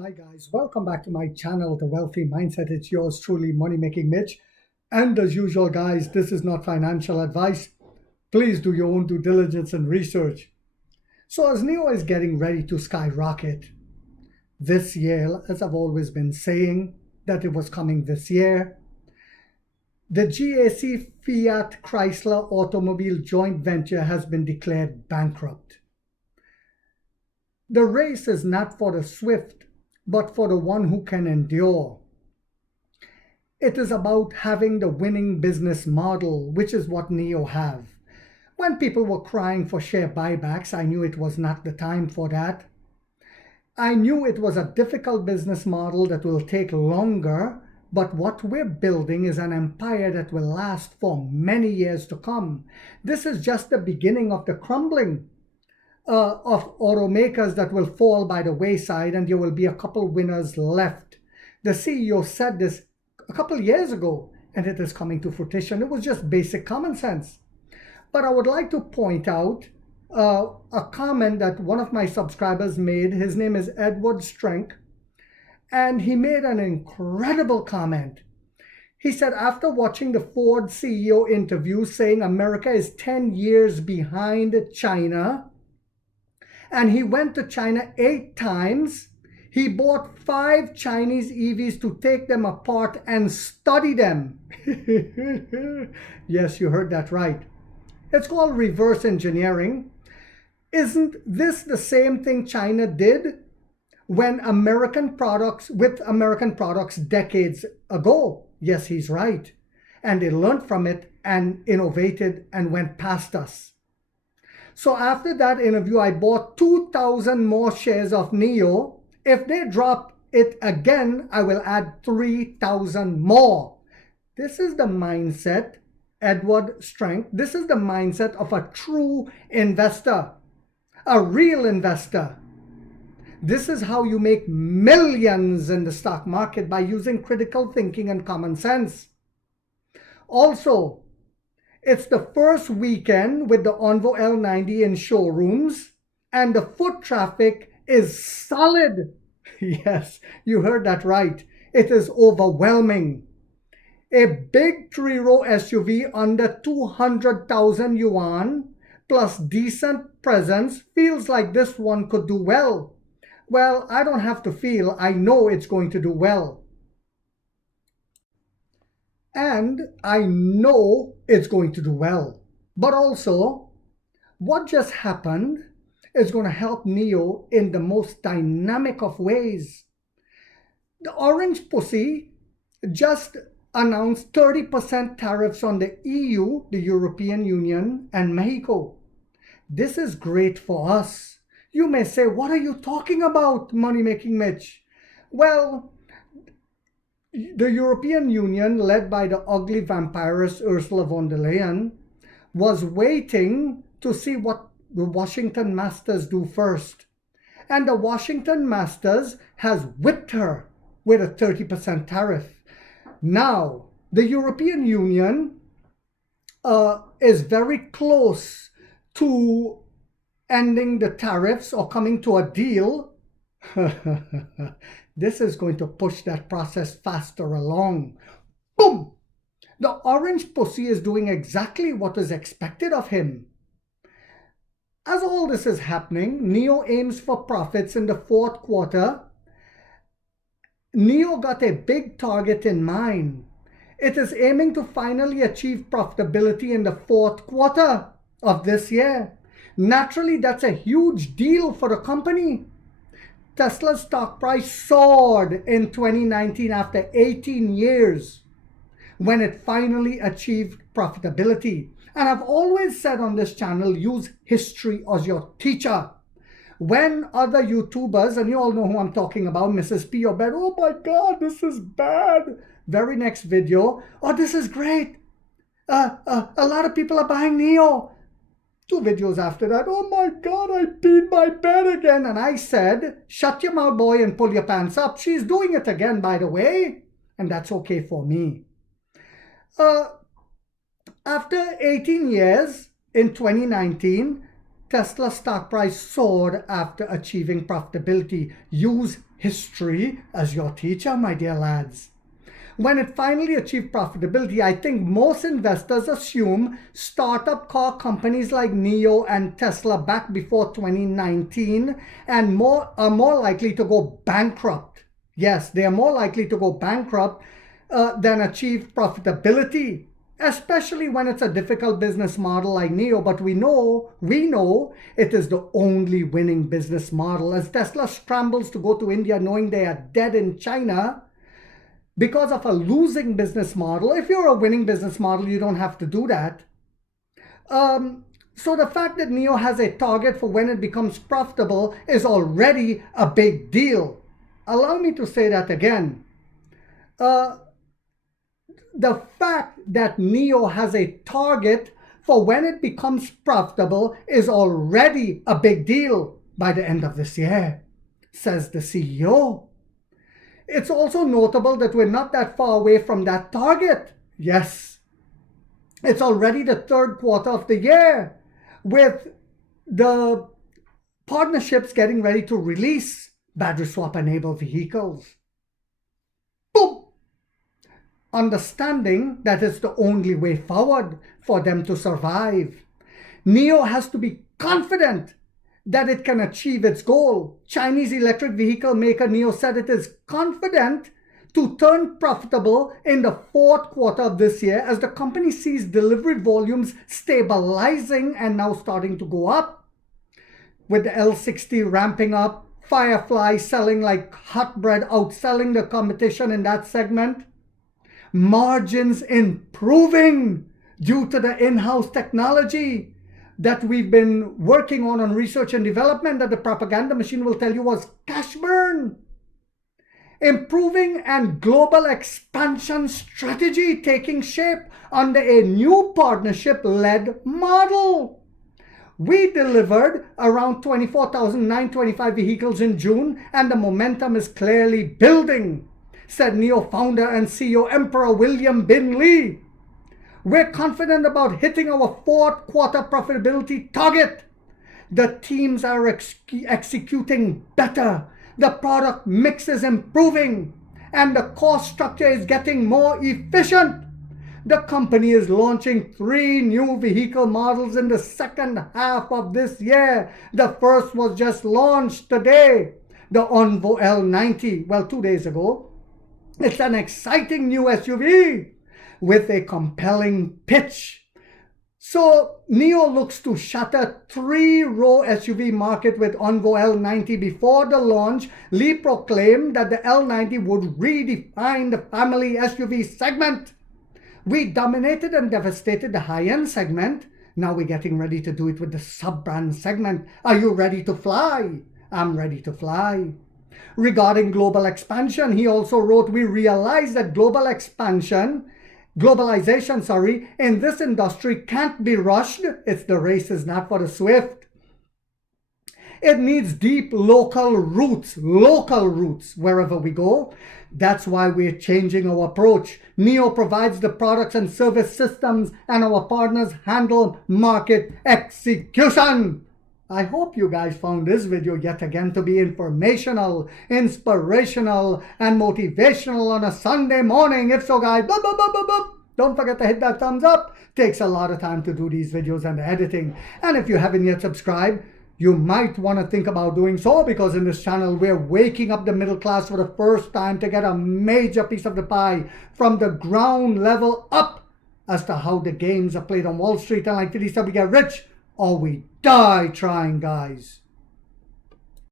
Hi guys, welcome back to my channel, The Wealthy Mindset. It's yours truly, Money Making Mitch. And as usual guys, this is not financial advice. Please do your own due diligence and research. So as Nio is getting ready to skyrocket this year, as I've always been saying that it was coming this year, the GAC Fiat Chrysler Automobile joint venture has been declared bankrupt. The race is not for the swift, but for the one who can endure. It is about having the winning business model, which is what Nio have. When people were crying for share buybacks, I knew it was not the time for that. I knew it was a difficult business model that will take longer, but what we're building is an empire that will last for many years to come. This is just the beginning of the crumbling of automakers that will fall by the wayside, and there will be a couple winners left. The CEO said this a couple years ago, and it is coming to fruition. It was just basic common sense. But I would like to point out a comment that one of my subscribers made. His name is Edward Strength, and he made an incredible comment. He said, after watching the Ford CEO interview saying America is 10 years behind China, and he went to China 8 times. He bought 5 Chinese EVs to take them apart and study them. Yes, you heard that right. It's called reverse engineering. Isn't this the same thing China did when American products decades ago? Yes, he's right. And they learned from it and innovated and went past us. So after that interview, I bought 2,000 more shares of Nio. If they drop it again, I will add 3,000 more. This is the mindset, Edward Strength. This is the mindset of a true investor, a real investor. This is how you make millions in the stock market, by using critical thinking and common sense. Also, it's the first weekend with the Onvo L90 in showrooms, and the foot traffic is solid. Yes, you heard that right. It is overwhelming. A big 3-row SUV under 200,000 yuan plus decent presence feels like this one could do well. Well, I don't have to feel, I know it's going to do well. And I know it's going to do well. But also, what just happened is going to help Nio in the most dynamic of ways. The Orange Pussy just announced 30% tariffs on the EU, the European Union, and Mexico. This is great for us. You may say, what are you talking about, Money Making Mitch? Well, the European Union, led by the ugly vampiress Ursula von der Leyen, was waiting to see what the Washington Masters do first. And the Washington Masters has whipped her with a 30% tariff. Now, the European Union is very close to ending the tariffs or coming to a deal. This is going to push that process faster along. Boom! The Orange Pussy is doing exactly what is expected of him. As all this is happening, Nio aims for profits in the 4th quarter. Nio got a big target in mind. It is aiming to finally achieve profitability in the 4th quarter of this year. Naturally, that's a huge deal for the company. Tesla's stock price soared in 2019 after 18 years when it finally achieved profitability. And I've always said on this channel, use history as your teacher. When other YouTubers, and you all know who I'm talking about, Mrs. P or Ben, oh my God, this is bad. Very next video, oh, this is great. A lot of people are buying Nio. 2 videos after that, oh my God, I peed my bed again. And I said, shut your mouth, boy, and pull your pants up. She's doing it again, by the way. And that's okay for me. After 18 years, in 2019, Tesla stock price soared after achieving profitability. Use history as your teacher, my dear lads. When it finally achieved profitability, I think most investors assume startup car companies like Nio and Tesla back before 2019 and are more likely to go bankrupt. Yes, they are more likely to go bankrupt than achieve profitability, especially when it's a difficult business model like Nio. But we know it is the only winning business model. As Tesla scrambles to go to India knowing they are dead in China because of a losing business model. If you're a winning business model, you don't have to do that. So the fact that Nio has a target for when it becomes profitable is already a big deal. Allow me to say that again. The fact that Nio has a target for when it becomes profitable is already a big deal by the end of this year, says the CEO. It's also notable that we're not that far away from that target. Yes, it's already the third quarter of the year with the partnerships getting ready to release battery swap enabled vehicles. Boom! Understanding that it's the only way forward for them to survive. Nio has to be confident that it can achieve its goal. Chinese electric vehicle maker Nio said it is confident to turn profitable in the fourth quarter of this year as the company sees delivery volumes stabilizing and now starting to go up. With the L60 ramping up, Firefly selling like hot bread, outselling the competition in that segment. Margins improving due to the in-house technology that we've been working on research and development that the propaganda machine will tell you was cash burn. Improving and global expansion strategy taking shape under a new partnership-led model. We delivered around 24,925 vehicles in June and the momentum is clearly building, said Nio founder and CEO Emperor William Bin Lee. We're confident about hitting our fourth quarter profitability target. The teams are executing better. The product mix is improving and the cost structure is getting more efficient. The company is launching 3 new vehicle models in the second half of this year. The first was just launched today, the Onvo L90, well, 2 days ago. It's an exciting new SUV with a compelling pitch. So Nio looks to shatter 3-row SUV market with Onvo L90. Before the launch, Lee proclaimed that the L90 would redefine the family SUV segment. We dominated and devastated the high-end segment. Now we're getting ready to do it with the sub-brand segment. Are you ready to fly? I'm ready to fly. Regarding global expansion, he also wrote, we realize that globalization, in this industry can't be rushed. It's the race is not for the swift. It needs deep local roots wherever we go. That's why we're changing our approach. Nio provides the products and service systems and our partners handle market execution. I hope you guys found this video yet again to be informational, inspirational, and motivational on a Sunday morning. If so, guys, don't forget to hit that thumbs up. Takes a lot of time to do these videos and the editing. And if you haven't yet subscribed, you might want to think about doing so, because in this channel, we're waking up the middle class for the first time to get a major piece of the pie from the ground level up as to how the games are played on Wall Street. And like 50 said, we get rich or we die trying, guys.